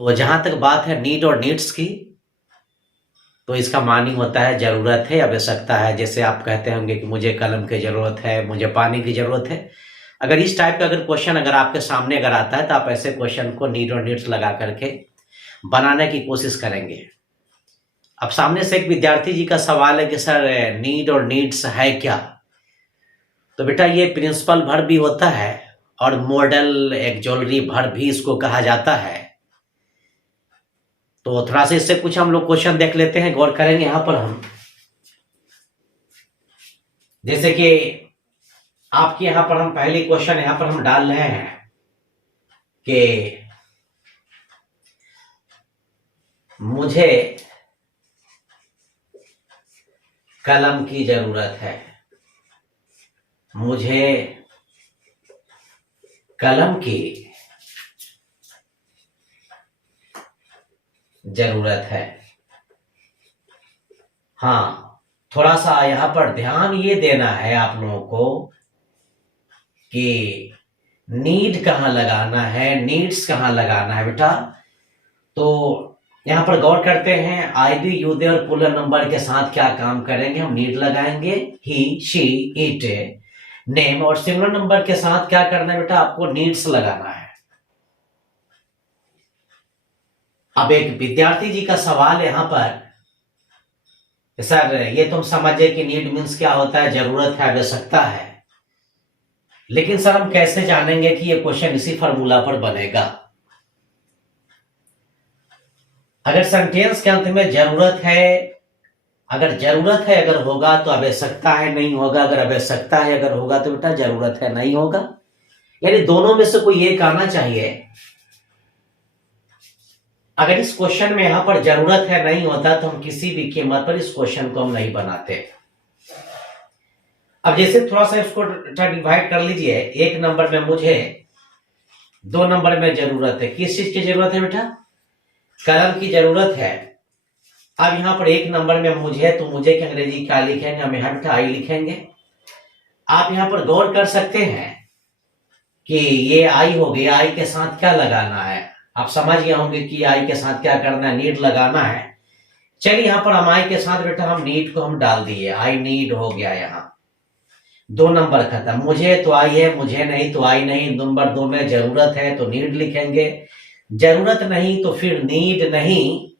तो जहाँ तक बात है नीड और नीड्स की, तो इसका मानी होता है ज़रूरत है, आवश्यकता है। जैसे आप कहते होंगे कि मुझे कलम की ज़रूरत है, मुझे पानी की ज़रूरत है। अगर इस टाइप का अगर क्वेश्चन अगर आपके सामने अगर आता है तो आप ऐसे क्वेश्चन को नीड और नीड्स लगा करके बनाने की कोशिश करेंगे। अब सामने से एक विद्यार्थी जी का सवाल है कि सर नीड और नीड्स है क्या? तो बेटा ये प्रिंसिपल वर्ब भी होता है और मॉडल एक्सुलरी वर्ब भी इसको कहा जाता है। तो थोड़ा सा इससे कुछ हम लोग क्वेश्चन देख लेते हैं, गौर करेंगे यहां पर हम। जैसे कि आपके यहां पर हम पहले क्वेश्चन यहां पर हम डाल रहे हैं कि मुझे कलम की जरूरत है, मुझे कलम की जरूरत है। हाँ, थोड़ा सा यहां पर ध्यान ये देना है आप लोगों को कि नीड कहां लगाना है, नीड्स कहां लगाना है बेटा। तो यहां पर गौर करते हैं, आई बी यू दे और पुलर नंबर के साथ क्या काम करेंगे, हम नीड लगाएंगे, ही शी इट नेम, और सिंगुलर नंबर के साथ क्या करना है बेटा, आपको नीड्स लगाना है। अब एक विद्यार्थी जी का सवाल यहां पर, सर ये तुम समझे कि नीड मीन्स क्या होता है, जरूरत है, आवश्यकता है, लेकिन सर हम कैसे जानेंगे कि ये क्वेश्चन इसी फॉर्मूला पर बनेगा? अगर सेंटेंस के अंत में जरूरत है, अगर जरूरत है अगर होगा तो आवश्यकता है नहीं होगा, अगर आवश्यकता है अगर होगा तो बेटा जरूरत है नहीं होगा, यानी दोनों में से कोई एक आना चाहिए। अगर इस क्वेश्चन में यहां पर जरूरत है नहीं होता तो हम किसी भी कीमत पर इस क्वेश्चन को हम नहीं बनाते। अब जैसे थोड़ा सा इसको डिवाइड कर लीजिए, एक नंबर में मुझे, दो नंबर में जरूरत है। किस चीज की जरूरत है बेटा? कलम की जरूरत है। अब यहां पर एक नंबर में मुझे, तो मुझे की अंग्रेजी क्या लिखेंगे, हम यहां बेटा आई लिखेंगे। आप यहां पर गौर कर सकते हैं कि ये आई हो गई, आई के साथ क्या लगाना है, आप समझ गए होंगे कि आई के साथ क्या करना है, नीड लगाना है। चलिए यहां पर हम आई के साथ बेटा हम नीड को हम डाल दिए, आई नीड हो गया, यहां दो नंबर खत्म। मुझे तो आई है, मुझे नहीं तो आई नहीं। नंबर दो में जरूरत है तो नीड लिखेंगे, जरूरत नहीं तो फिर नीड नहीं।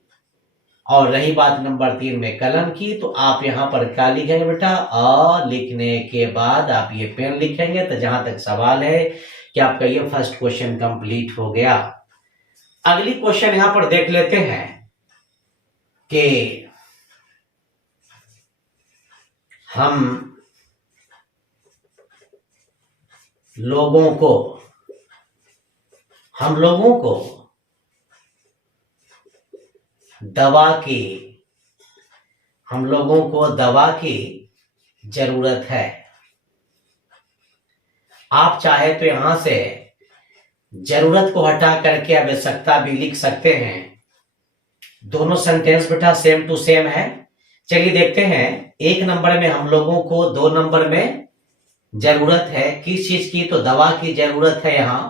और रही बात नंबर तीन में कलम की, तो आप यहां पर क्या लिखेंगे बेटा, अ लिखने के बाद आप ये पेन लिखेंगे। तो जहां तक सवाल है कि आपका ये फर्स्ट क्वेश्चन कंप्लीट हो गया। अगली क्वेश्चन यहां पर देख लेते हैं कि हम लोगों को दवा की जरूरत है। आप चाहे तो यहां से जरूरत को हटा करके आवश्यकता भी लिख सकते हैं। दोनों सेंटेंस बेटा सेम टू सेम है। चलिए देखते हैं, एक नंबर में हम लोगों को, दो नंबर में जरूरत है किस चीज की, तो दवा की जरूरत है यहां।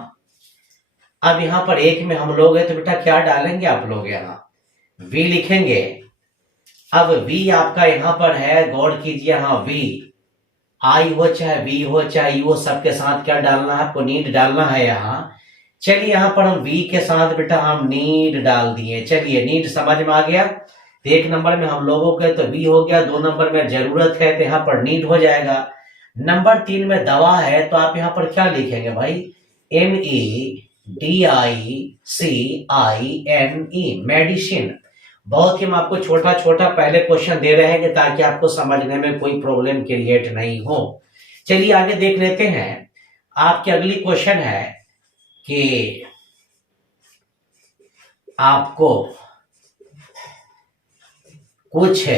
अब यहां पर एक में हम लोग है तो बेटा क्या डालेंगे आप लोग, यहां वी लिखेंगे। अब वी आपका यहां पर है, गौर कीजिए, यहां वी, आई हो चाहे वी हो चाहे यू हो, सबके साथ क्या डालना है आपको, नीड डालना है यहां। चलिए यहां पर हम वी के साथ बेटा हम नीड डाल दिए। चलिए नीड समझ में आ गया। तो एक नंबर में हम लोगों के तो वी हो गया, दो नंबर में जरूरत है तो यहां पर नीड हो जाएगा। नंबर तीन में दवा है तो आप यहां पर क्या लिखेंगे भाई, MEDICINE, मेडिसिन। बहुत ही हम आपको छोटा छोटा पहले क्वेश्चन दे रहे हैं ताकि आपको समझने में कोई प्रॉब्लम क्रिएट नहीं हो। चलिए आगे देख लेते हैं। आपकी अगली क्वेश्चन है कि आपको कुछ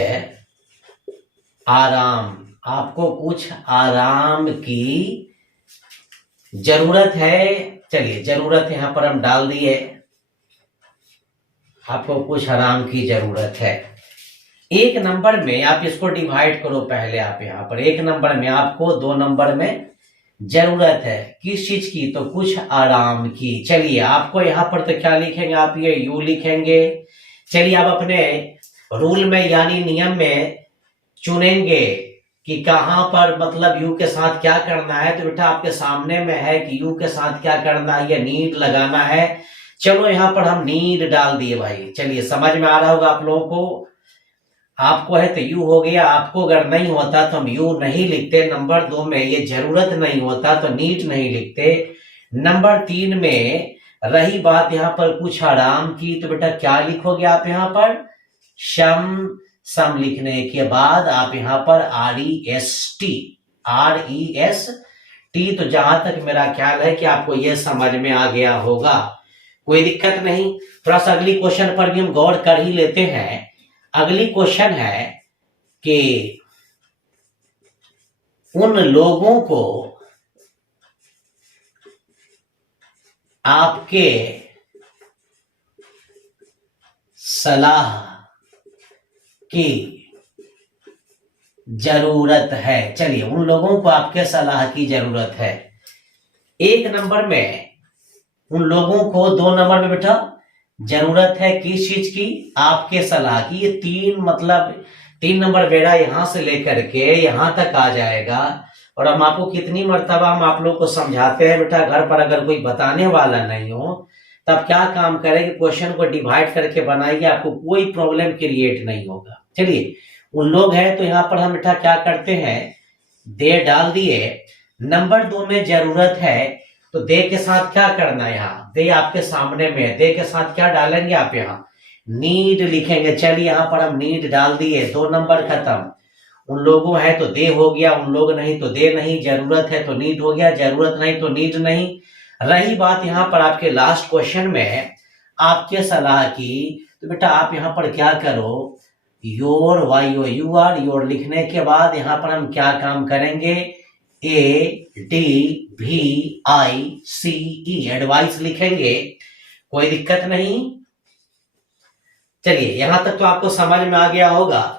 आराम की जरूरत है। चलिए जरूरत यहां पर हम डाल दिए, आपको कुछ आराम की जरूरत है। एक नंबर में आप इसको डिवाइड करो पहले, आप यहां पर एक नंबर में आपको, दो नंबर में जरूरत है किस चीज की, तो कुछ आराम की। चलिए आपको यहाँ पर तो क्या लिखेंगे आप, ये यू लिखेंगे। चलिए आप अपने रूल में यानी नियम में चुनेंगे कि कहां पर मतलब यू के साथ क्या करना है। तो बेटा आपके सामने में है कि यू के साथ क्या करना है, ये नीड लगाना है। चलो यहाँ पर हम नीड डाल दिए भाई। चलिए समझ में आ रहा होगा आप लोगों को। आपको है तो यू हो गया, आपको अगर नहीं होता तो हम यू नहीं लिखते। नंबर 2 में ये जरूरत नहीं होता तो नीड नहीं लिखते। नंबर 3 में रही बात यहाँ पर कुछ आराम की, तो बेटा क्या लिखोगे आप यहाँ पर, शम। सम लिखने के बाद आप यहाँ पर REST तो जहां तक मेरा ख्याल है कि आपको यह समझ में आ गया होगा, कोई दिक्कत नहीं। थोड़ा सा अगली क्वेश्चन पर भी हम गौर कर ही लेते हैं। अगली क्वेश्चन है कि उन लोगों को आपके सलाह की जरूरत है। चलिए उन लोगों को आपके सलाह की जरूरत है। 1 नंबर में उन लोगों को, 2 नंबर में बेटा जरूरत है किस चीज की, आपके सलाह की। ये 3 नंबर बेड़ा यहां से लेकर के यहां तक आ जाएगा। और हम आपको कितनी मर्तबा हम आप लोग को समझाते हैं बेटा, घर पर अगर कोई बताने वाला नहीं हो तब क्या काम करेंगे, क्वेश्चन को डिवाइड करके बनाएंगे, आपको कोई प्रॉब्लम क्रिएट नहीं होगा। चलिए उन लोग हैं तो यहाँ पर हम बेटा क्या करते हैं, दे डाल दिए। नंबर 2 में जरूरत है तो दे के साथ क्या करना है, यहाँ दे आपके सामने में है, दे के साथ क्या डालेंगे आप, यहाँ नीड लिखेंगे। चलिए यहाँ पर हम नीड डाल दिए, 2 नंबर खत्म। उन लोगों है तो दे हो गया, उन लोग नहीं तो दे नहीं, जरूरत है तो नीड हो गया, जरूरत नहीं तो नीड नहीं। रही बात यहाँ पर आपके लास्ट क्वेश्चन में आपके सलाह की, तो बेटा आप यहाँ पर क्या करो, योर योर लिखने के बाद यहाँ पर हम क्या काम करेंगे, ADVICE एडवाइस लिखेंगे, कोई दिक्कत नहीं। चलिए यहां तक तो आपको समझ में आ गया होगा।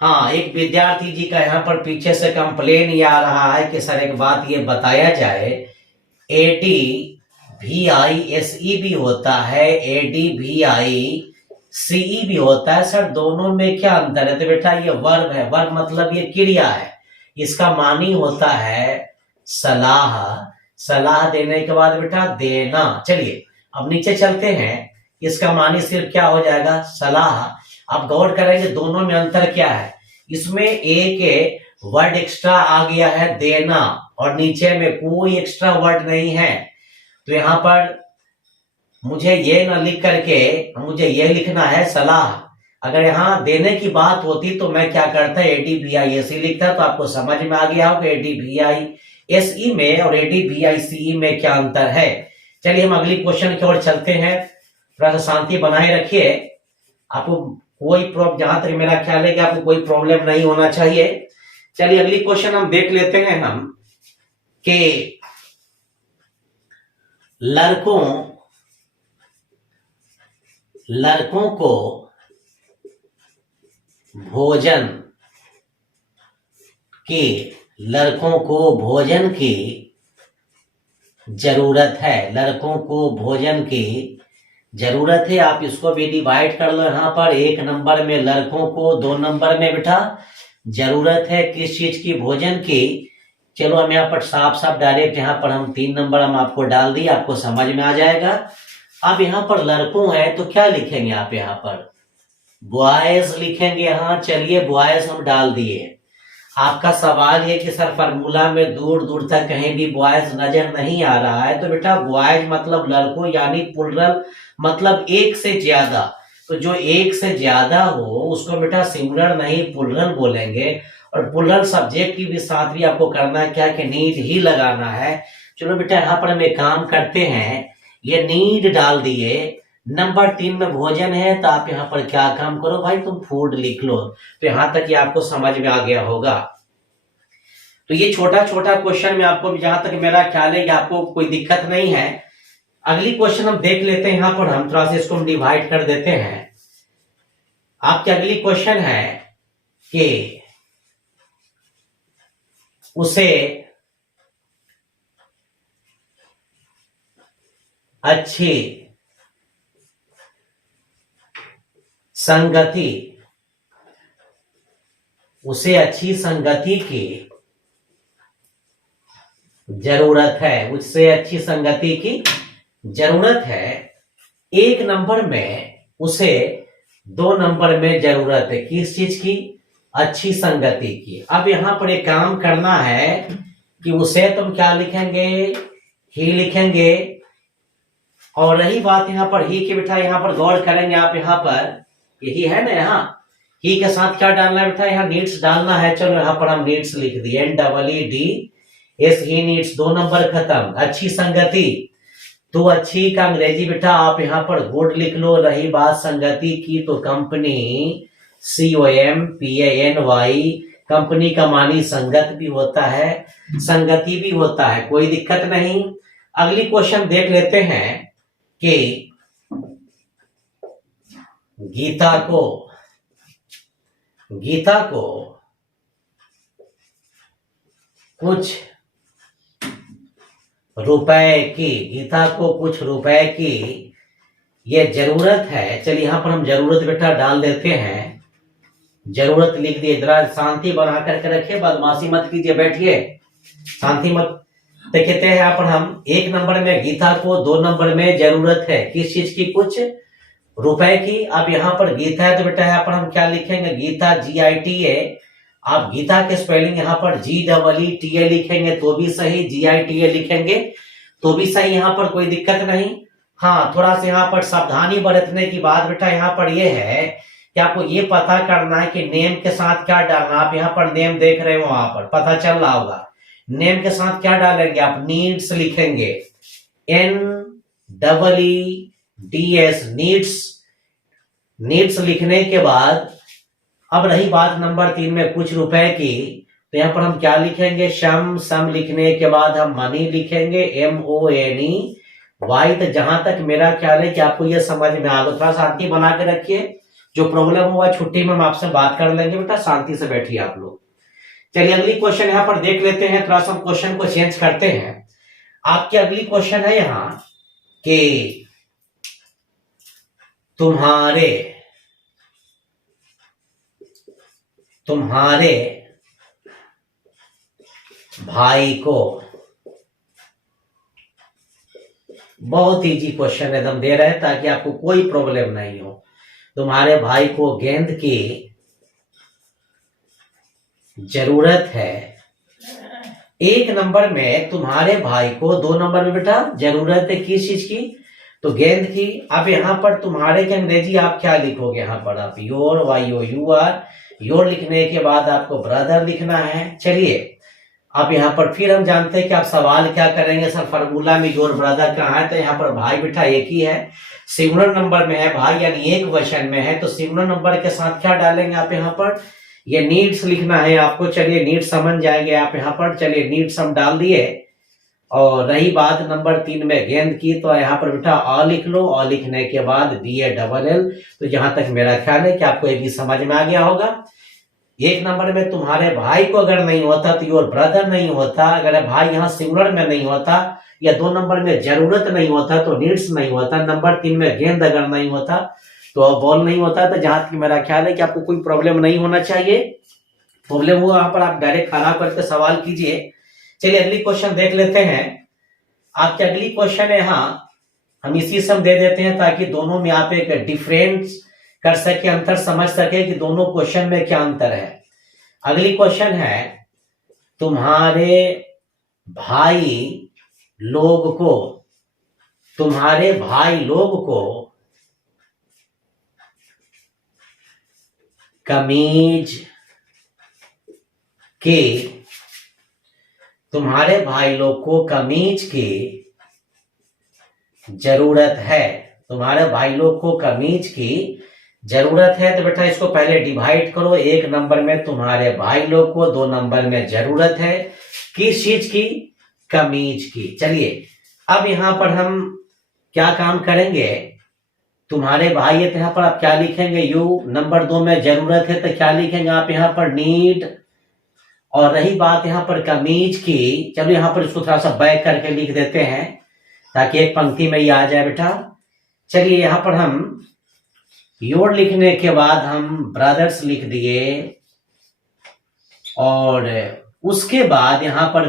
हाँ, एक विद्यार्थी जी का यहाँ पर पीछे से कंप्लेन ये आ रहा है कि सर एक बात ये बताया जाए, ADVISE भी होता है, ADVICE भी होता है, सर दोनों में क्या अंतर है। तो बेटा ये वर्ब है, वर्ब मतलब ये क्रिया है, इसका मानी होता है सलाह। सलाह देने के बाद बेटा देना। चलिए अब नीचे चलते हैं, इसका मानी सिर्फ क्या हो जाएगा, सलाह। अब गौर करेंगे दोनों में अंतर क्या है। इसमें एक वर्ड एक्स्ट्रा आ गया है देना, और नीचे में कोई एक्स्ट्रा वर्ड नहीं है। तो यहां पर मुझे ये ना लिख करके मुझे ये लिखना है सलाह। अगर यहाँ देने की बात होती तो मैं क्या करता, ADVISE लिखता, तो आपको समझ में आ गया होगा ADVISE में और ADVICE में क्या अंतर है। चलिए हम अगली क्वेश्चन की ओर चलते हैं। थोड़ा सा शांति बनाए रखिए, आपको कोई प्रॉब्लम, जहां तक मेरा ख्याल है कि आपको कोई प्रॉब्लम नहीं होना चाहिए। चलिए अगली क्वेश्चन हम देख लेते हैं हम कि लड़कों को भोजन की जरूरत है। लड़कों को भोजन की जरूरत है। आप इसको भी डिवाइड कर लो, यहाँ पर 1 नंबर में लड़कों को, 2 नंबर में बेटा जरूरत है किस चीज की, भोजन की। चलो हम यहाँ पर साफ साफ डायरेक्ट यहाँ पर हम 3 नंबर हम आपको डाल दिए, आपको समझ में आ जाएगा। अब यहाँ पर लड़कों है तो क्या लिखेंगे आप, यहाँ पर बॉयज लिखेंगे। यहाँ चलिए बॉयज हम डाल दिए। आपका सवाल है कि सर फार्मूला में दूर दूर तक कहीं भी बॉयज नजर नहीं आ रहा है, तो बेटा बॉयज मतलब लड़कों, यानी प्लुरल मतलब एक से ज्यादा। तो जो एक से ज्यादा हो उसको बेटा सिंगुलर नहीं प्लुरल बोलेंगे। और प्लुरल सब्जेक्ट की भी साथ भी आपको करना है क्या, कि नीड ही लगाना है। चलो बेटा यहाँ पर हम एक काम करते हैं, ये नीड डाल दिए। नंबर 3 में भोजन है तो आप यहाँ पर क्या काम करो भाई, तुम फूड लिख लो। तो यहाँ तक ये आपको समझ में आ गया होगा। तो ये छोटा छोटा क्वेश्चन में आपको, जहां तक मेरा ख्याल है कि आपको कोई दिक्कत नहीं है। अगली क्वेश्चन हम देख लेते हैं, यहाँ पर हम थोड़ा सा इसको हम डिवाइड कर देते हैं। आपकी अगली क्वेश्चन है कि उसे अच्छी संगति, उसे अच्छी संगति की जरूरत है, उससे अच्छी संगति की जरूरत है। एक नंबर में उसे 2 नंबर में जरूरत है, किस चीज की? अच्छी संगति की। अब यहां पर एक काम करना है कि उसे तुम क्या लिखेंगे? ही लिखेंगे। और रही बात यहाँ पर ही की, बेटा यहाँ पर गौर करेंगे आप, यहाँ पर यही है ना, यहाँ ही के साथ क्या डालना है बेटा? यहाँ नीड्स डालना है। चलो यहाँ पर हम नीड्स लिख दिए, NEEDS, ही नीड्स, 2 नंबर खत्म। अच्छी संगति, तो अच्छी का अंग्रेजी बेटा आप यहाँ पर गुड लिख लो। रही बात संगति की, तो कंपनी, COMPANY, कंपनी का मानी संगत भी होता है, संगति भी होता है, कोई दिक्कत नहीं। अगली क्वेश्चन देख लेते हैं कि गीता को कुछ रुपए की ये जरूरत है। चलिए यहां पर हम जरूरत बेटा डाल देते हैं, जरूरत लिख दिए। जरा शांति बना करके रखिए, बदमाशी मत कीजिए, बैठिए, शांति मत। तो कहते हैं यहाँ पर हम 1 नंबर में गीता को, 2 नंबर में जरूरत है किस चीज की? कुछ रुपए की। अब यहाँ पर गीता है तो बेटा यहाँ पर हम क्या लिखेंगे? गीता, GITA। आप गीता के स्पेलिंग यहाँ पर GEETA लिखेंगे तो भी सही, GITA लिखेंगे तो भी सही, यहाँ पर कोई दिक्कत नहीं। हाँ, थोड़ा सा यहाँ पर सावधानी बरतने की बात बेटा यहाँ पर ये है कि आपको ये पता करना है कि नेम के साथ क्या डालना। आप यहाँ पर नेम देख रहे हो, वहां पर पता चल रहा होगा। नेम के साथ क्या डालेंगे आप? नीड्स लिखेंगे, NEEDS, नीड्स लिखने के बाद अब रही बात नंबर 3 में कुछ रुपए की, तो यहाँ पर हम क्या लिखेंगे? सम लिखने के बाद हम मनी लिखेंगे, MONEY। तो जहां तक मेरा ख्याल है कि आपको यह समझ में आ गया। थोड़ा शांति बना के रखिए, जो प्रॉब्लम हुआ छुट्टी में हम आपसे बात कर लेंगे बेटा, शांति से बैठिए आप लोग। चलिए अगली क्वेश्चन यहाँ पर देख लेते हैं। थोड़ा सा हम क्वेश्चन को चेंज करते हैं। आपकी अगली क्वेश्चन है यहाँ कि तुम्हारे भाई को, बहुत इजी क्वेश्चन एकदम दे रहे हैं ताकि आपको कोई प्रॉब्लम नहीं हो। तुम्हारे भाई को गेंद की जरूरत है। 1 नंबर में तुम्हारे भाई को, 2 नंबर में बेटा जरूरत है किस चीज की? तो गेंद की। अब यहाँ पर तुम्हारे के अंग्रेजी आप क्या लिखोगे? यहाँ पर आप योर, YOUR, योर लिखने के बाद आपको ब्रदर लिखना है। चलिए अब यहाँ पर फिर हम जानते हैं कि आप सवाल क्या करेंगे, सर फार्मूला में योर ब्रदर कहाँ है? तो यहाँ पर भाई बेटा एक ही है, सिंगुलर नंबर में है भाई, यानी एक वचन में है, तो सिंगुलर नंबर के साथ क्या डालेंगे आप? यहाँ पर ये नीड्स लिखना है आपको। चलिए नीड्स समझ जाएंगे आप यहाँ पर। चलिए नीड्स हम डाल दिए। और रही बात नंबर 3 में गेंद की, तो यहाँ पर बेटा अ लिख लो, अ लिखने के बाद BALL। तो जहां तक मेरा ख्याल है कि आपको ये भी समझ में आ गया होगा। 1 नंबर में तुम्हारे भाई को अगर नहीं होता तो योर ब्रदर नहीं होता, अगर भाई यहाँ सिंगुलर में नहीं होता, या 2 नंबर में जरूरत नहीं होता तो नीड्स नहीं होता, नंबर 3 में गेंद अगर नहीं होता तो बॉल नहीं होता। तो जहां तक मेरा ख्याल है कि आपको कोई प्रॉब्लम नहीं होना चाहिए। प्रॉब्लम हुआ वहां पर आप डायरेक्ट खड़ा करके सवाल कीजिए। चलिए अगली क्वेश्चन देख लेते हैं। आपकी अगली क्वेश्चन है, यहाँ हम इसी से हम दे देते हैं ताकि दोनों में आप एक डिफरेंस कर सके, अंतर समझ सके कि दोनों क्वेश्चन में क्या अंतर है। अगली क्वेश्चन है, तुम्हारे भाई लोग को कमीज की, तुम्हारे भाई लोग को कमीज की जरूरत है। तुम्हारे भाई लोग को कमीज की जरूरत है, तो बेटा इसको पहले डिवाइड करो। 1 नंबर में तुम्हारे भाई लोग को, 2 नंबर में जरूरत है किस चीज की? कमीज की। चलिए अब यहां पर हम क्या काम करेंगे? तुम्हारे भाई है तो यहाँ पर आप क्या लिखेंगे? यू। नंबर 2 में जरूरत है तो क्या लिखेंगे आप? यहाँ पर नीड। और रही बात यहाँ पर कमीज की, चलो यहाँ पर इसको थोड़ा सा बैक करके लिख देते हैं। ताकि एक पंक्ति में ये आ जाए बेटा। चलिए यहाँ पर हम योर लिखने के बाद हम ब्रदर्स लिख दिए, और उसके बाद यहाँ पर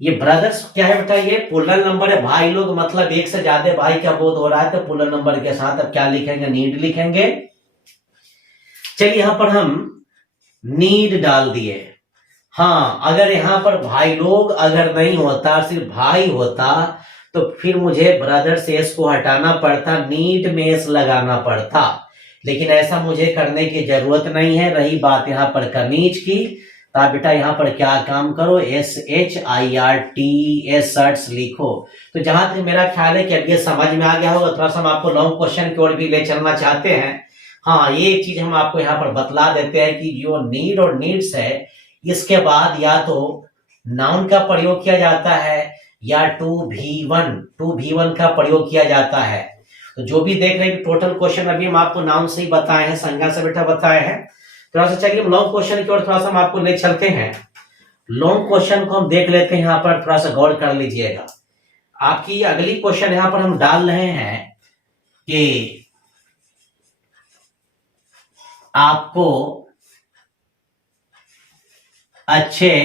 ये ब्रदर्स क्या है बेटा, ये प्लूरल नंबर है, भाई लोग मतलब एक से ज्यादा भाई का बोध हो रहा है, तो प्लूरल नंबर के साथ अब क्या लिखेंगे, नीड लिखेंगे। चलिए यहाँ पर हम नीड डाल दिए। हाँ, अगर यहाँ पर भाई लोग अगर नहीं होता, सिर्फ भाई होता, तो फिर मुझे ब्रदर्स एस को हटाना पड़ता, नीड में एस लगाना पड़ता, लेकिन ऐसा मुझे करने की जरूरत नहीं है। रही बात यहाँ पर कनीज की, तो आप बेटा यहाँ पर क्या काम करो, SHIRT सर्ट्स लिखो। तो जहां तक मेरा ख्याल है कि अब ये समझ में आ गया होगा। थोड़ा सा हम आपको लॉन्ग क्वेश्चन की ओर भी ले चलना चाहते हैं। हाँ, ये एक चीज हम आपको यहाँ पर बतला देते हैं कि जो नीड और नीड्स है, इसके बाद या तो नाउन का प्रयोग किया जाता है या टू भी वन का प्रयोग किया जाता है। तो जो भी देख रहे हैं टोटल क्वेश्चन अभी हम आपको नाउन से ही बताए हैं, संज्ञा से बेटा बताए हैं। थोड़ा सा चलिए लॉन्ग क्वेश्चन की ओर थोड़ा सा हम आपको ले चलते हैं। लॉन्ग क्वेश्चन को हम देख लेते हैं, यहाँ पर थोड़ा सा गौर कर लीजिएगा। आपकी अगली क्वेश्चन यहाँ पर हम डाल रहे हैं कि आपको अच्छे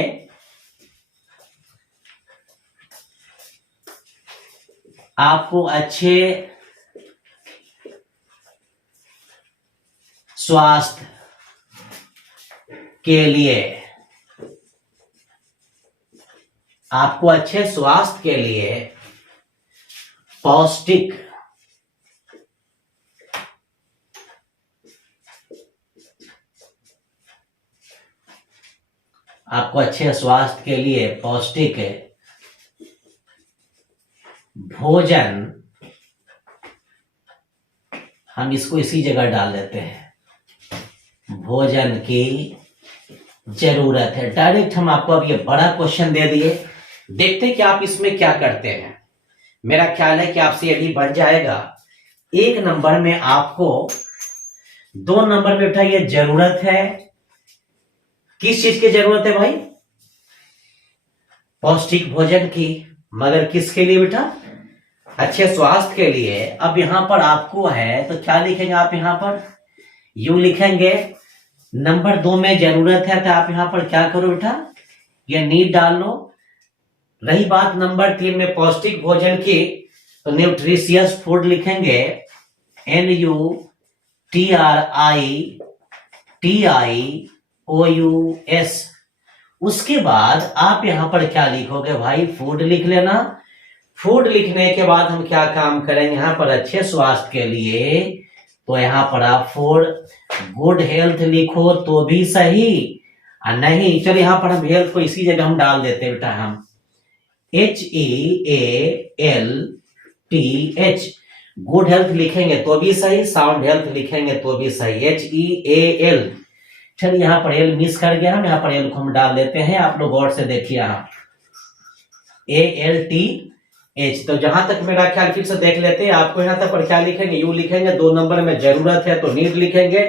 स्वास्थ्य के लिए, आपको अच्छे स्वास्थ्य के लिए पौष्टिक भोजन, हम इसको इसी जगह डाल देते हैं, भोजन की जरूरत है। डायरेक्ट हम आपको अब ये बड़ा क्वेश्चन दे दिए, देखते हैं कि आप इसमें क्या करते हैं। मेरा ख्याल है कि आपसे यदि बन जाएगा। एक नंबर में आपको, 2 नंबर में बेटा ये जरूरत है, किस चीज की जरूरत है भाई, पौष्टिक भोजन की, मगर किसके लिए बेटा, अच्छे स्वास्थ्य के लिए। अब यहां पर आपको है तो क्या लिखेंगे आप, यहां पर यू लिखेंगे। नंबर 2 में जरूरत है तो आप यहां पर क्या करो बेटा, ये नीड डाल लो। रही बात नंबर 3 में पौष्टिक भोजन की, तो न्यूट्रिशियस फूड लिखेंगे, NUTRITIOUS। उसके बाद आप यहां पर क्या लिखोगे भाई, फूड लिख लेना। फूड लिखने के बाद हम क्या काम करेंगे, यहां पर अच्छे स्वास्थ्य के लिए, तो यहां पर आप फॉर गुड हेल्थ लिखो तो भी सही, और नहीं चलो यहां पर हम हेल्थ को इसी जगह हम डाल देते हैं बेटा, हम HEALTH, गुड हेल्थ लिखेंगे तो भी सही, साउंड हेल्थ लिखेंगे तो भी सही, HEAL। चलिए यहाँ पर एल मिस कर गया, हम यहाँ पर एल को हम डाल देते हैं। आप लोग गौर से देखिए, यहाँ ALTH। तो जहां तक मेरा ख्याल, फिर से देख लेते हैं। आपको यहाँ तक पर क्या लिखेंगे, यू लिखेंगे। 2 नंबर में जरूरत है तो नीड लिखेंगे।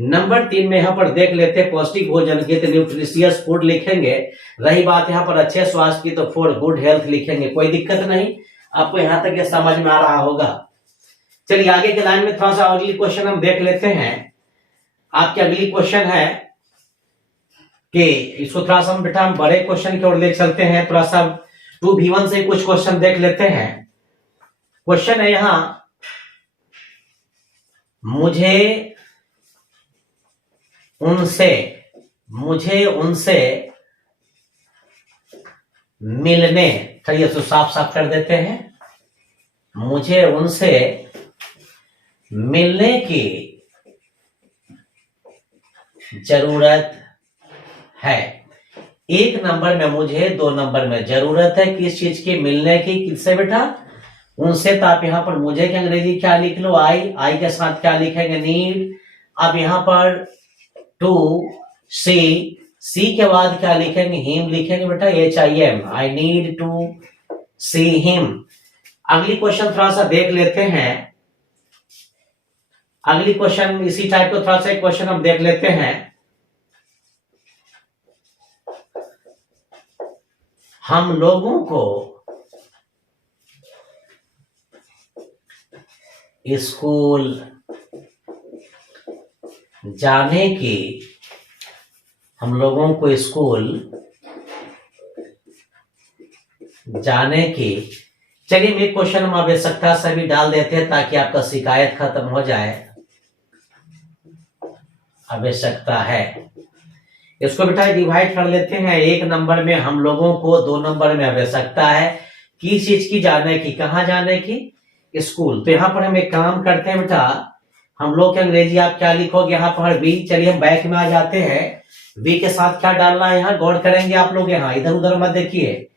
नंबर 3 में यहाँ पर देख लेते हैं पौष्टिक भोजन की, तो न्यूट्रिशियस फूड लिखेंगे। रही बात यहाँ पर अच्छे स्वास्थ्य की, तो फॉर गुड हेल्थ लिखेंगे। कोई दिक्कत नहीं, आपको यहाँ तक ये समझ में आ रहा होगा। चलिए आगे के लाइन में थोड़ा सा अगली क्वेश्चन हम देख लेते हैं। आपकी अगली क्वेश्चन है कि इसको थोड़ा सा हम बेटा हम बड़े क्वेश्चन की ओर ले चलते हैं। थोड़ा सा 2V1 से कुछ क्वेश्चन देख लेते हैं। क्वेश्चन है यहां, मुझे उनसे मिलने, चलिए इसको साफ साफ कर देते हैं। मुझे उनसे मिलने की जरूरत है। 1 नंबर में मुझे, 2 नंबर में जरूरत है, किस चीज की, मिलने की। किससे बेटा, उनसे। तो आप यहां पर मुझे की अंग्रेजी क्या लिख लो, आई के साथ क्या लिखेंगे, नीड। अब यहां पर टू सी के बाद क्या लिखेंगे, हिम लिखेंगे बेटा, HIM, I need to see him. अगली क्वेश्चन थोड़ा सा देख लेते हैं। अगली क्वेश्चन इसी टाइप का थोड़ा सा क्वेश्चन हम देख लेते हैं। हम लोगों को स्कूल जाने की, हम लोगों को स्कूल जाने की। चलिए एक क्वेश्चन हम आवश्यकता से भी डाल देते हैं ताकि आपका शिकायत खत्म हो जाए। आवश्यकता है, इसको बेटा डिवाइड कर लेते हैं। एक नंबर में हम लोगों को, दो नंबर में आवश्यकता है किस चीज की, जाने की। कहाँ जाने की? स्कूल। तो यहाँ पर हम एक काम करते हैं बेटा, हम लोग के अंग्रेजी आप क्या लिखोगे यहाँ पर? बी। चलिए हम बैक में आ जाते हैं। बी के साथ क्या डालना है यहाँ गौर करेंगे आप लोग, यहाँ इधर उधर मत देखिए।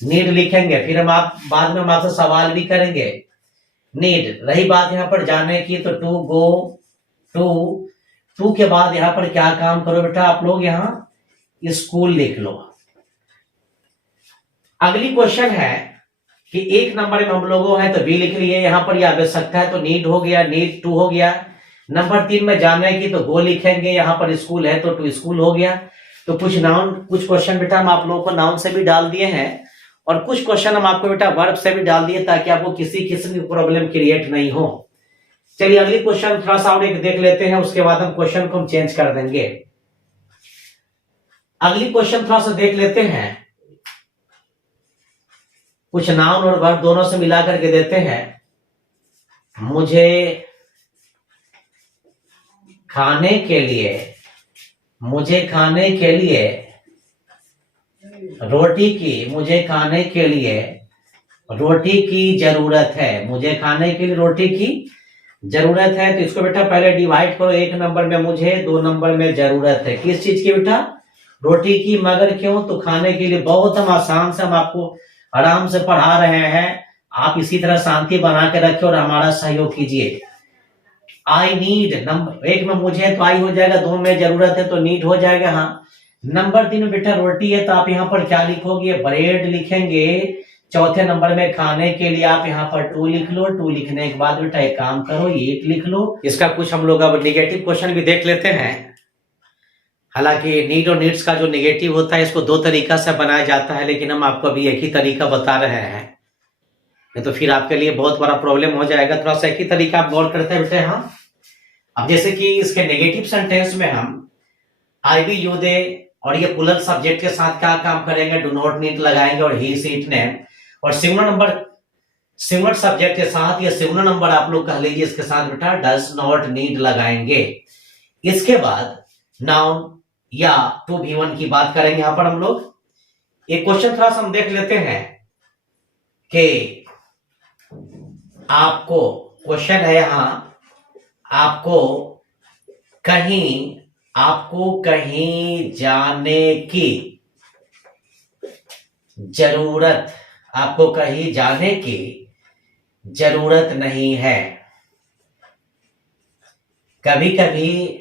नीड लिखेंगे, फिर हम आप बाद में हम आपसे सवाल भी करेंगे। नीड। रही बात यहाँ पर जाने की, तो टू गो, टू के बाद यहाँ पर क्या काम करो बेटा आप लोग, यहाँ स्कूल लिख लो। अगली क्वेश्चन है कि एक नंबर में हम लोगों है तो बी लिख लिए, यहाँ पर यह आवश्यकता है तो नीड हो गया, नीड टू हो गया। नंबर 3 में जाने की तो गो लिखेंगे, यहाँ पर स्कूल है तो टू स्कूल हो गया। तो कुछ नाउन, कुछ क्वेश्चन बेटा हम आप लोगों को नाउन से भी डाल दिए हैं और कुछ क्वेश्चन हम आपको बेटा वर्ब से भी डाल दिए ताकि आपको किसी किस्म की प्रॉब्लम क्रिएट नहीं हो। चलिए अगली क्वेश्चन थोड़ा सा और एक देख लेते हैं, उसके बाद हम क्वेश्चन को हम चेंज कर देंगे। अगली क्वेश्चन थोड़ा सा देख लेते हैं, कुछ नाउन और वर्ब दोनों से मिला करके देते हैं। मुझे खाने के लिए, मुझे खाने के लिए रोटी की, मुझे खाने के लिए रोटी की जरूरत है। मुझे खाने के लिए रोटी की जरूरत है, तो इसको बेटा पहले डिवाइड करो। एक नंबर में मुझे, दो नंबर में जरूरत है। किस चीज की बेटा? रोटी की। मगर क्यों? तो खाने के लिए। बहुत हम आसान से हम आपको आराम से पढ़ा रहे हैं, आप इसी तरह शांति बना के रखिए और हमारा सहयोग कीजिए। आई नीड, नंबर एक में मुझे तो आई हो जाएगा, दो में जरूरत है तो नीड हो जाएगा। हाँ, नंबर 3 में बेटा रोटी है तो आप यहाँ पर क्या लिखोगे? ब्रेड लिखेंगे। चौथे नंबर में खाने के लिए आप यहाँ पर टू लिख लो। टू लिखने के बाद बेटा एक काम करो, एट लिख लो। इसका कुछ हम लोग अब निगेटिव क्वेश्चन भी देख लेते हैं। हालांकि नीड और नीड्स का जो निगेटिव होता है इसको दो तरीका से बनाया जाता है, लेकिन हम आपको अभी एक ही तरीका बता रहे हैं, नहीं तो फिर आपके लिए बहुत बड़ा प्रॉब्लम हो जाएगा। थोड़ा सा एक ही तरीका आप गौर करते हैं बेटे। हाँ, अब जैसे कि इसके नेगेटिव सेंटेंस में हम आई बी यू दे और ये पुलर सब्जेक्ट के साथ क्या काम करेंगे? डू नॉट नीड लगाएंगे और ही सी इट नेम। और सिंगुलर नंबर, सिंगुलर सब्जेक्ट के साथ ये सिंगुलर नंबर आप लोग कह लीजिए, इसके साथ बेटा डज नॉट नीड लगाएंगे। इसके बाद नाउन या टू भी वन की बात करेंगे। यहां पर हम लोग एक क्वेश्चन थोड़ा सा हम देख लेते हैं कि आपको, क्वेश्चन है यहां, आपको कहीं जाने की जरूरत, आपको कहीं जाने की जरूरत नहीं है। कभी कभी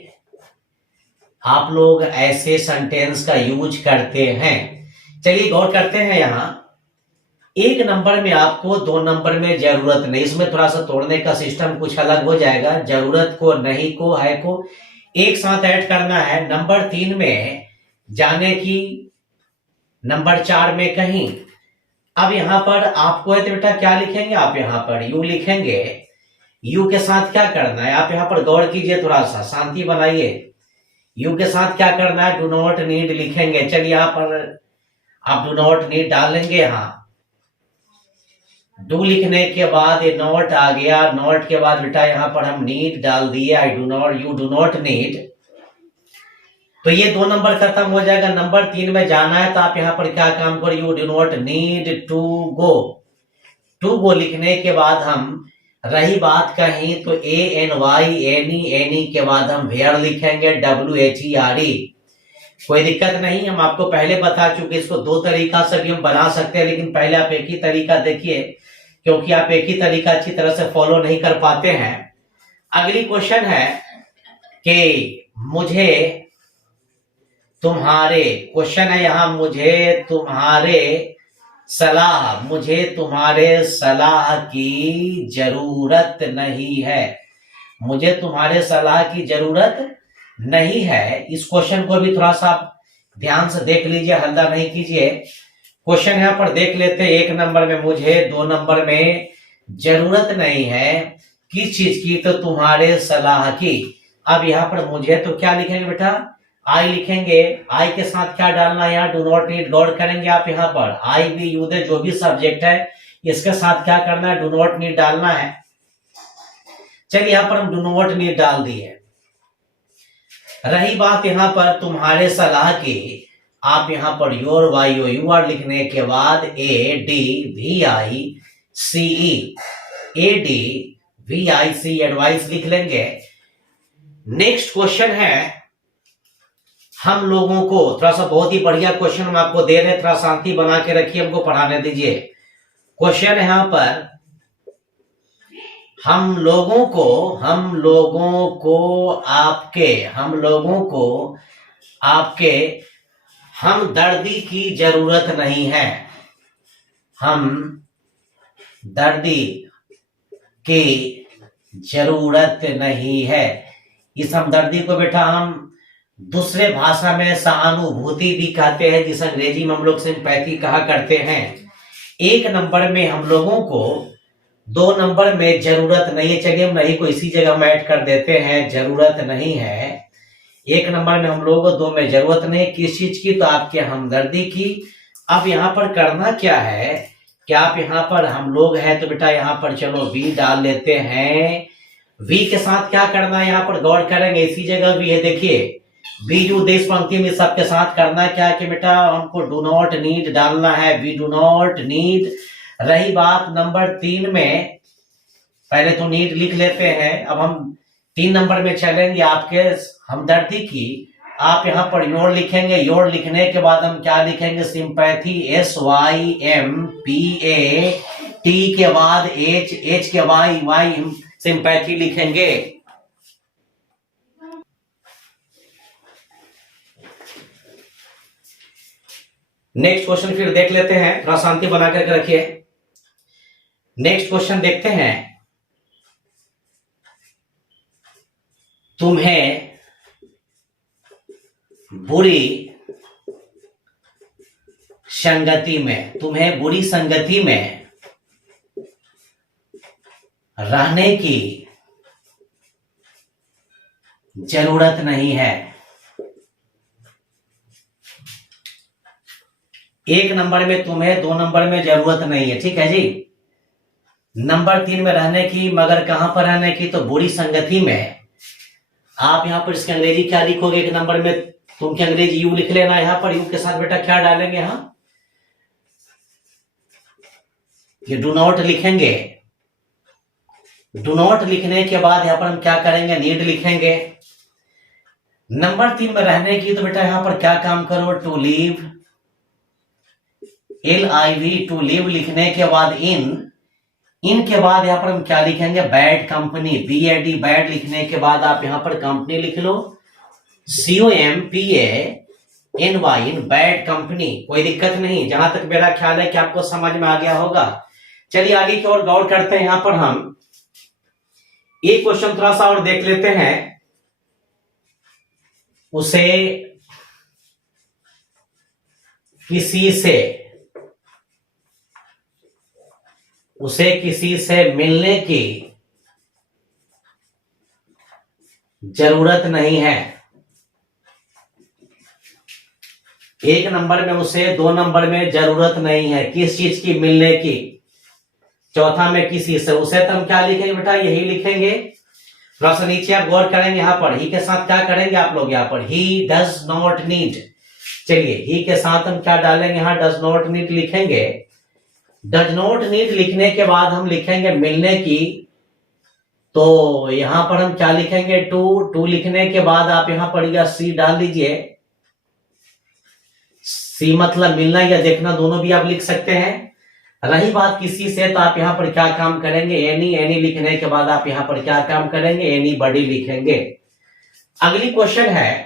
आप लोग ऐसे सेंटेंस का यूज करते हैं। चलिए गौर करते हैं, यहां एक नंबर में आपको, दो नंबर में जरूरत नहीं। इसमें थोड़ा सा तोड़ने का सिस्टम कुछ अलग हो जाएगा। जरूरत को, नहीं को, है को एक साथ ऐड करना है। नंबर 3 में जाने की, नंबर 4 में कहीं। अब यहां पर आपको है तो बेटा क्या लिखेंगे? आप यहां पर यू लिखेंगे। यू के साथ क्या करना है? आप यहां पर गौर कीजिए, थोड़ा सा शांति बनाइए। यू के साथ क्या करना है? डू नॉट नीड लिखेंगे। चलिए यहाँ पर आप डू नॉट नीड डालेंगे। यहाँ डू लिखने के बाद ये नॉट आ गया। नॉट के बाद बेटा यहाँ पर हम नीड डाल दिए। I do not, you do not need. तो ये दो नंबर खत्म हो जाएगा। नंबर 3 में जाना है तो आप यहाँ पर क्या काम करो? You do not need to go. To go लिखने के बाद हम, रही बात कहीं तो ANY, एनी के बाद हम वेयर लिखेंगे, WHERE। कोई दिक्कत नहीं, हम आपको पहले बता चुके। इसको दो तरीका से भी हम बना सकते हैं, लेकिन पहले आप एक ही तरीका देखिए, क्योंकि आप एक ही तरीका अच्छी तरह से फॉलो नहीं कर पाते हैं। अगली क्वेश्चन है कि मुझे तुम्हारे, क्वेश्चन है यहाँ, मुझे तुम्हारे सलाह, मुझे तुम्हारे सलाह की जरूरत नहीं है। मुझे तुम्हारे सलाह की जरूरत नहीं है। इस क्वेश्चन को भी थोड़ा सा ध्यान से देख लीजिए, हल्ला नहीं कीजिए। क्वेश्चन यहाँ पर देख लेते हैं। एक नंबर में मुझे, दो नंबर में जरूरत नहीं है। किस चीज की, तो तुम्हारे सलाह की। अब यहाँ पर मुझे तो क्या लिखेंगे बेटा, आई लिखेंगे। आई के साथ क्या डालना है यहाँ, डू नॉट नीड, गौर करेंगे आप यहाँ पर आई भी यूज है, जो भी सब्जेक्ट है इसके साथ क्या करना है, डू नॉट नीड डालना है। चलिए यहाँ पर हम डू नॉट नीड डाल दिए। रही बात यहाँ पर तुम्हारे सलाह की, आप यहाँ पर your Y O U R लिखने के बाद A D V I C E, A D V I C advice लिख लेंगे। नेक्स्ट क्वेश्चन है, हम लोगों को थोड़ा सा बहुत ही बढ़िया क्वेश्चन हम आपको दे रहे हैं, थोड़ा शांति बना के रखिए, हमको पढ़ाने दीजिए। क्वेश्चन यहां पर, हम लोगों को आपके हमदर्दी की जरूरत नहीं है। हम दर्दी की जरूरत नहीं है। इस हमदर्दी को बेटा हम दूसरे भाषा में सहानुभूति भी कहते हैं, जिस अंग्रेजी में हम लोग सिंपैथी कहा करते हैं। एक नंबर में हम लोगों को, दो नंबर में जरूरत नहीं है। चलिए हम नहीं को इसी जगह हम ऐड कर देते हैं, जरूरत नहीं है। एक नंबर में हम लोगों को, दो में जरूरत नहीं किस चीज की, तो आपके हमदर्दी की। अब यहाँ पर करना क्या है कि आप यहाँ पर हम लोग हैं तो बेटा यहाँ पर चलो वी डाल लेते हैं। वी के साथ क्या करना है, यहाँ पर गौर करेंगे, इसी जगह भी है, देखिए वी जो देश पंक्ति में सबके साथ करना क्या है कि बेटा हमको डू नॉट नीड डालना है, वी डू नॉट नीड। रही बात नंबर 3 में, पहले तो नीड लिख लेते हैं, अब हम 3 नंबर में चलेंगे आपके हमदर्दी की। आप यहाँ पर योर लिखेंगे, योर लिखने के बाद हम क्या लिखेंगे, sympathy, S Y M P A, T के बाद एच, एच के वाई वाई सिंपैथी लिखेंगे। नेक्स्ट क्वेश्चन फिर देख लेते हैं, थोड़ा शांति बना करके रखिए। नेक्स्ट क्वेश्चन देखते हैं, तुम्हें बुरी संगति में रहने की जरूरत नहीं है। एक नंबर में तुम्हें, दो नंबर में जरूरत नहीं है, ठीक है जी। नंबर 3 में रहने की, मगर कहां पर रहने की, तो बुरी संगति में। आप यहां पर इसके अंग्रेजी क्या लिखोगे, एक नंबर में तुम के अंग्रेजी यू लिख लेना, यहां पर यू के साथ बेटा क्या डालेंगे, यहां ये डू नॉट लिखेंगे। डू नॉट लिखने के बाद यहां पर हम क्या करेंगे, नीड लिखेंगे। नंबर 3 में रहने की, तो बेटा यहां पर क्या काम करो, to leave, LIV, to live लिखने के बाद इन के बाद यहां पर हम क्या लिखेंगे, बैड कंपनी, BAD, बैड लिखने के बाद आप यहां पर कंपनी लिख लो, COMPANY, इन बैड कंपनी। कोई दिक्कत नहीं, जहां तक मेरा ख्याल है कि आपको समझ में आ गया होगा। चलिए आगे की ओर गौर करते हैं। यहां पर हम एक क्वेश्चन थोड़ा सा और देख लेते हैं, उसे किसी से मिलने की जरूरत नहीं है। एक नंबर में उसे, दो नंबर में जरूरत नहीं है किस चीज की, मिलने की। चौथा में किसी से, उसे तो हम क्या लिखेंगे बेटा, यही लिखेंगे। थोड़ा सा नीचे आप गौर करेंगे, यहां पर ही के साथ क्या करेंगे आप लोग, यहां पर ही डज नॉट नीड। चलिए ही के साथ हम क्या डालेंगे, यहां डज नॉट नीड लिखेंगे। डज नॉट नीड लिखने के बाद हम लिखेंगे मिलने की, तो यहां पर हम क्या लिखेंगे, टू लिखने के बाद आप यहां पर या सी डाल दीजिए। सी मतलब मिलना या देखना, दोनों भी आप लिख सकते हैं। रही बात किसी से, तो आप यहां पर क्या काम करेंगे, एनी लिखने के बाद आप यहां पर क्या काम करेंगे, एनी बडी लिखेंगे। अगली क्वेश्चन है,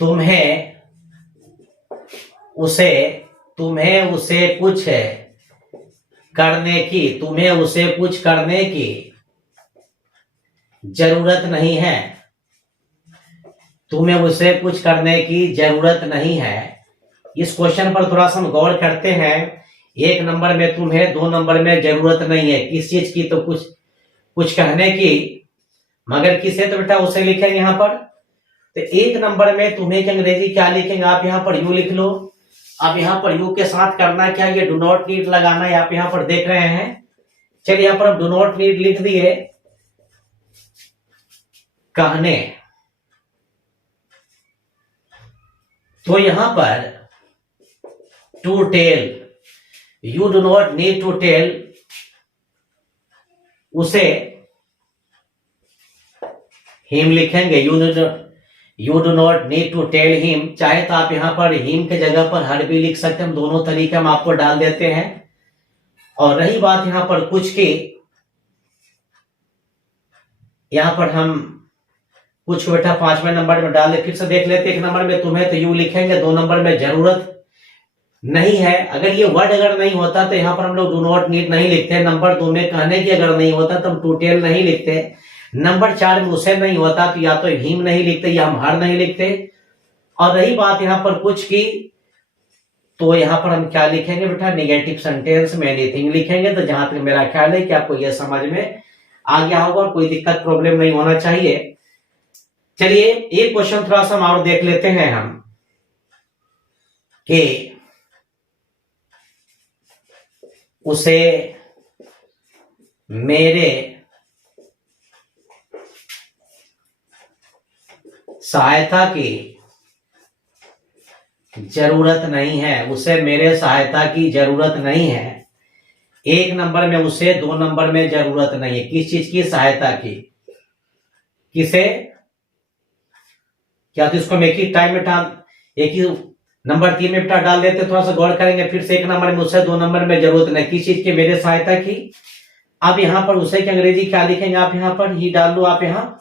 तुम्हें उसे कुछ करने की जरूरत नहीं है। तुम्हें उसे कुछ करने की जरूरत नहीं है। इस क्वेश्चन पर थोड़ा सा हम गौर करते हैं। 1 नंबर में तुम्हें 2 नंबर में जरूरत नहीं है किस चीज की, तो कुछ कहने की, मगर किसे, तो बेटा उसे लिखेंगे यहाँ पर। तो 1 नंबर में तुम्हें एक अंग्रेजी क्या लिखेंगे, आप यहाँ पर यू लिख लो। अब यहाँ पर यू के साथ करना क्या, ये डू नॉट नीड लगाना है, आप यहाँ पर देख रहे हैं। चलिए यहाँ पर हम डू नॉट नीड लिख दिए, कहने। तो यहां पर to tell, you do not need to tell, उसे हिम लिखेंगे। You do not need to tell him, चाहे तो आप यहां पर हिम के जगह पर हर भी लिख सकते हैं, हम दोनों तरीके हम आपको डाल देते हैं। और रही बात यहां पर कुछ की, यहां पर हम कुछ को बेटा 5वें नंबर में डाल दे। फिर से देख लेते, 1 नंबर में तुम्हें तो यू लिखेंगे, 2 नंबर में जरूरत नहीं है। अगर ये वर्ड अगर नहीं होता तो यहाँ पर हम लोग डू नॉट नीड नहीं लिखते। नंबर 2 में कहने की अगर नहीं होता तो हम टू टेल नहीं लिखते। नंबर 4 में उसे नहीं होता तो या तो हिम नहीं लिखते या हम हर नहीं लिखते। और रही बात यहाँ पर कुछ की, तो यहाँ पर हम क्या लिखेंगे बेटा, निगेटिव सेंटेंस में एनीथिंग लिखेंगे। तो जहां तक मेरा ख्याल है कि आपको यह समझ में आ गया होगा और कोई दिक्कत प्रॉब्लम नहीं होना चाहिए। चलिए एक क्वेश्चन थोड़ा सा और देख लेते हैं हम कि उसे मेरे सहायता की जरूरत नहीं है, उसे मेरे सहायता की जरूरत नहीं है। 1 नंबर में उसे, 2 नंबर में जरूरत नहीं है किस चीज की, सहायता की। किसे, क्या तो इसको हम एक ही टाइम में डाल, एक ही नंबर 3 में बेटा डाल देते, थोड़ा सा गौर करेंगे। फिर से 1 नंबर में उसे, 2 नंबर में जरूरत नहीं किस चीज की, मेरे सहायता की। अब यहाँ पर उसे की अंग्रेजी क्या लिखेंगे, आप यहाँ पर ही डाल लो। आप यहाँ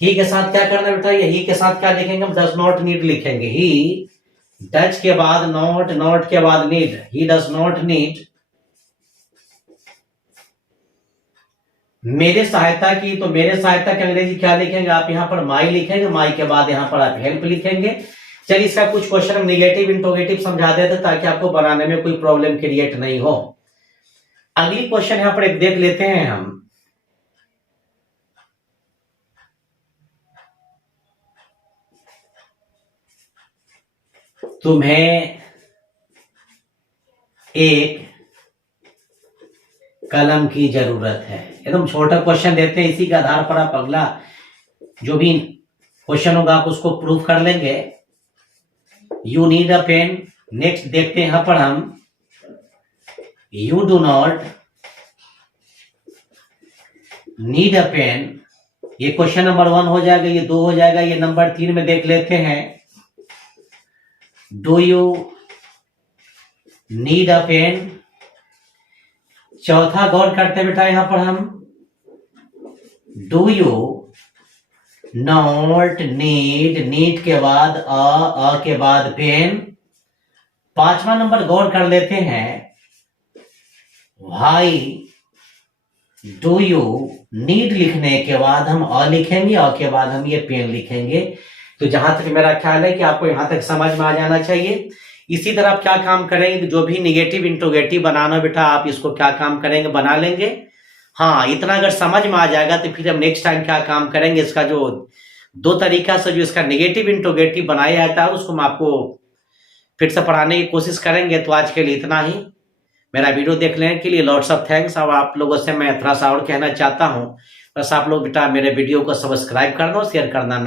ही के साथ क्या करना बेटा, ये ही के साथ क्या लिखेंगे, हम डज नॉट नीड लिखेंगे। ही, डज के बाद नॉट, नॉट के बाद need, he does not need मेरे सहायता की। तो मेरे सहायता की अंग्रेजी क्या लिखेंगे, आप यहाँ पर माई लिखेंगे, माई के बाद यहाँ पर आप हेल्प लिखेंगे। चलिए इसका कुछ क्वेश्चन हम निगेटिव इंट्रोगेटिव समझा देते ताकि आपको बनाने में कोई प्रॉब्लम क्रिएट नहीं हो। अगली क्वेश्चन यहाँ पर एक देख लेते हैं हम। तुम्हें एक कलम की जरूरत है, एकदम छोटा क्वेश्चन देते हैं, इसी के आधार पर आप अगला जो भी क्वेश्चन होगा आप उसको प्रूव कर लेंगे। You need a pen. Next देखते हैं यहां पर हम, you do not need a pen. ये क्वेश्चन नंबर 1 हो जाएगा, ये 2 हो जाएगा। ये नंबर 3 में देख लेते हैं, do you need a pen. चौथा गौर करते बेटा यहां पर हम, do you not need, need के बाद अ के बाद पेन। 5वां नंबर गौर कर लेते हैं, भाई डू यू नीड लिखने के बाद हम अ लिखेंगे, अ के बाद हम ये पेन लिखेंगे। तो जहां तक मेरा ख्याल है कि आपको यहां तक समझ में आ जाना चाहिए। इसी तरह आप क्या काम करेंगे, जो भी निगेटिव इंट्रोगेटिव बनाना बेटा आप इसको क्या काम करेंगे, बना लेंगे। हाँ, इतना अगर समझ में आ जाएगा तो फिर हम नेक्स्ट टाइम क्या काम करेंगे, इसका जो 2 तरीका से जो इसका निगेटिव इंट्रोगेटिव बनाया जाता है उसको हम आपको फिर से पढ़ाने की कोशिश करेंगे। तो आज के लिए इतना ही। मेरा वीडियो देखने के लिए लॉट्स ऑफ थैंक्स। और आप लोगों से मैं थोड़ा सा और कहना चाहता हूँ, बस आप लोग बेटा मेरे वीडियो को सब्सक्राइब करना और शेयर करना ना